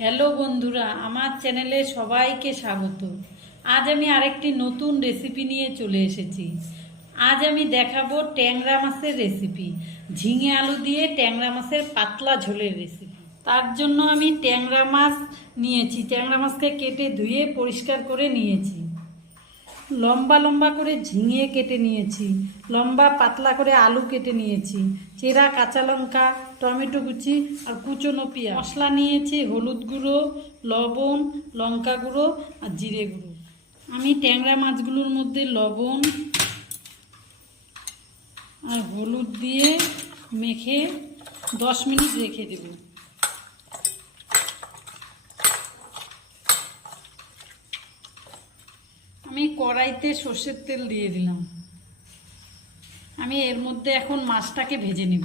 Hello বন্ধুরা, আমার চ্যানেলে সবাইকে স্বাগত। আজ আমি আরেকটি নতুন রেসিপি নিয়ে চলে এসেছি। আজ আমি দেখাবো ট্যাংরা মাছের রেসিপি। ঝিঙে আলু দিয়ে ট্যাংরা মাছের পাতলা ঝোলের রেসিপি। তার জন্য আমি ট্যাংরা মাছ নিয়েছি। ট্যাংরা মাছকে কেটে ধুয়ে পরিষ্কার করে নিয়েছি। লম্বা লম্বা করে ঝিঙে কেটে নিয়েছি, লম্বা পাতলা করে আলু কেটে নিয়েছি, চেরা কাঁচা লঙ্কা, টমেটো কুচি আর কুচনো পেঁয়াজ। মশলা নিয়েছি হলুদ গুঁড়ো, লবণ, লঙ্কা গুঁড়ো আর জিরে গুঁড়ো। আমি ট্যাংরা মাছগুলোর মধ্যে লবণ আর হলুদ দিয়ে মেখে 10 মিনিট রেখে দেব। আমি কড়াইতে সর্ষের তেল দিয়ে দিলাম। আমি এর মধ্যে এখন মাছটাকে ভেজে নেব।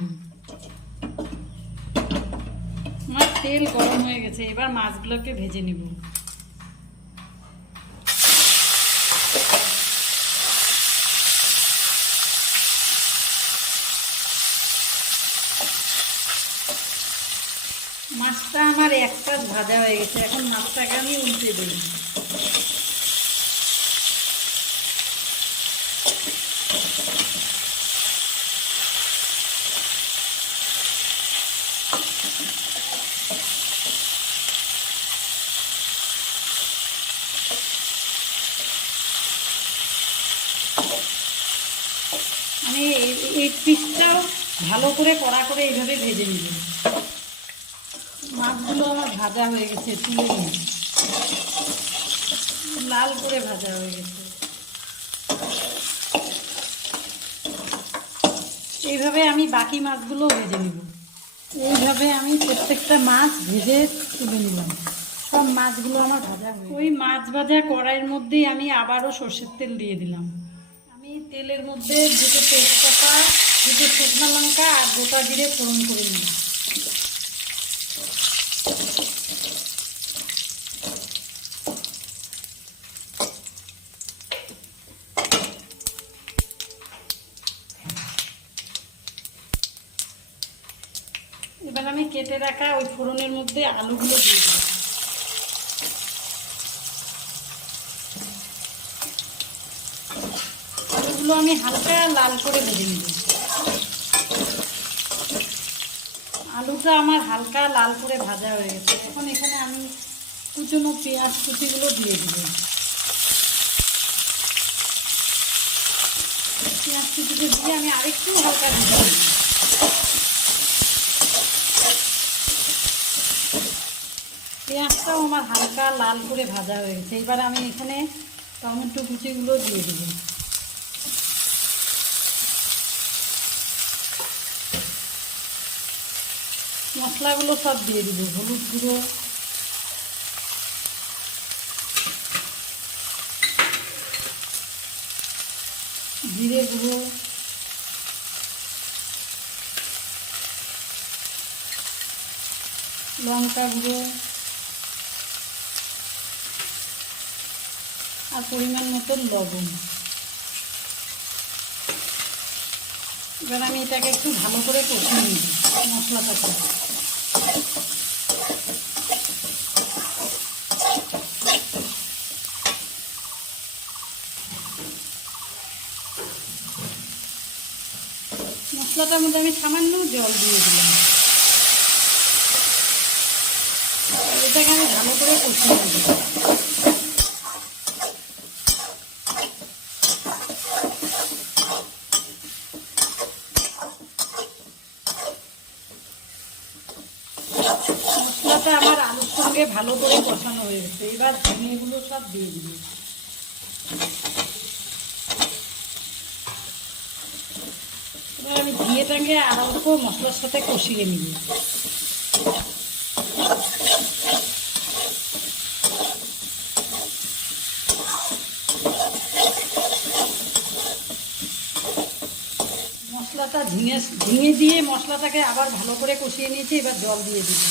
আমার তেল গরম হয়ে গেছে, এবার মাছগুলোকে ভেজে নেব। মাছটা আমার এক পাশ ভাজা হয়ে গেছে, এখন মাছটাকে আমি উল্টে দিই। আমি এই পিসটাও ভালো করে কড়া করে এইভাবে ভেজে নিব। মাছগুলো আমার ভাজা হয়ে গেছে, তুলে নিই। লাল করে ভাজা হয়ে গেছে। এইভাবে আমি বাকি মাছগুলো ভেজে নিব। এইভাবে আমি প্রত্যেকটা মাছ ভেজে তুলে নিলাম। সব মাছগুলো আমার ভাজা হয়ে ওই মাছ ভাজা কড়াইয়ের মধ্যেই আমি আবারও সর্ষের তেল দিয়ে দিলাম। আমি তেলের মধ্যে দুটো তেজপাতা, দুটো শুকনো লঙ্কা আর গোটা জিরে ফোড়ন করে নিই। এবার আমি কেটে রাখা ওই ফোড়নের মধ্যে আলুগুলো দিয়ে দিই। আলুগুলো আমি হালকা লাল করে ভেজে নিব। আলুটা আমার হালকা লাল করে ভাজা হয়ে গেছে। এখন এখানে আমি কুচনো পেঁয়াজ কুচিগুলো দিয়ে দিব। পেঁয়াজ কুচিগুলো দিয়ে আমি আরেকটু হালকা ভেজে নিব। পেঁয়াজটাও আমার হালকা লাল করে ভাজা হয়ে গেছে। এবার আমি এখানে টমেটো কুচিগুলো দিয়ে দেব। মশলাগুলো সব দিয়ে দিব। হলুদ গুঁড়ো, জিরে গুঁড়ো, লঙ্কা গুঁড়ো আর পরিমাণ মতন লবণ। এবার আমি এটাকে একটু ভালো করে কষিয়ে নিব মশলাটাকে। মশলাটার মধ্যে আমি সামান্য জল দিয়ে দিলাম। এটাকে আমি ভালো করে কষিয়ে নেব। মশলাটা আমার আলুর সঙ্গে ভালো করে কষানো হয়ে গেছে। এবার ঝিঙেগুলো সব দিয়ে দিব। এবার আমি ঝিঙেটাকে আর অল্প মশলার সাথে কষিয়ে নিব। মশলাটা ঝিঙে দিয়ে মশলাটাকে আবার ভালো করে কষিয়ে নিয়েছি। এবার জল দিয়ে দিব।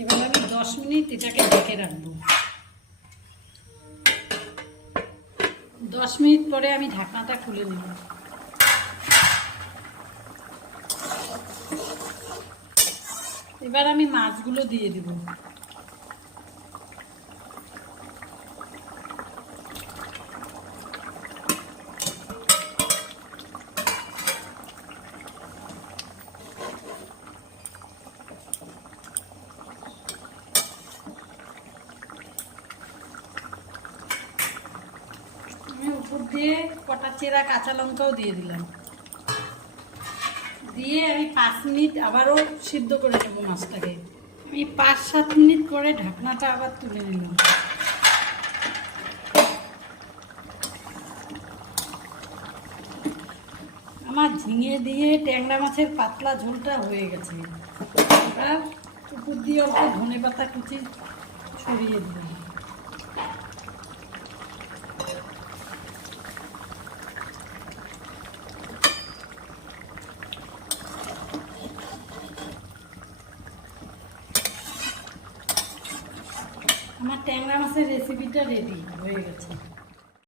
এবার আমি 10 মিনিট এটাকে ঢেকে রাখবো। 10 মিনিট পরে আমি ঢাকনাটা খুলে নেব। এবার আমি মাছগুলো দিয়ে দেব। আমি উপর দিয়ে কটা চেরা কাঁচা লঙ্কাও দিয়ে দিলাম। দিয়ে আমি 5 মিনিট আবারও সিদ্ধ করে নেব মাছটাকে। আমি 5-7 মিনিট পরে ঢাকনাটা আবার তুলে নিলাম। আমার ঝিঙে দিয়ে ট্যাংরা মাছের পাতলা ঝোলটা হয়ে গেছে। এবার উপর দিয়ে অল্প ধনেপাতা কুচি ছড়িয়ে দিলাম। আমার ট্যাংরা মাছের রেসিপিটা রেডি হয়ে গেছে।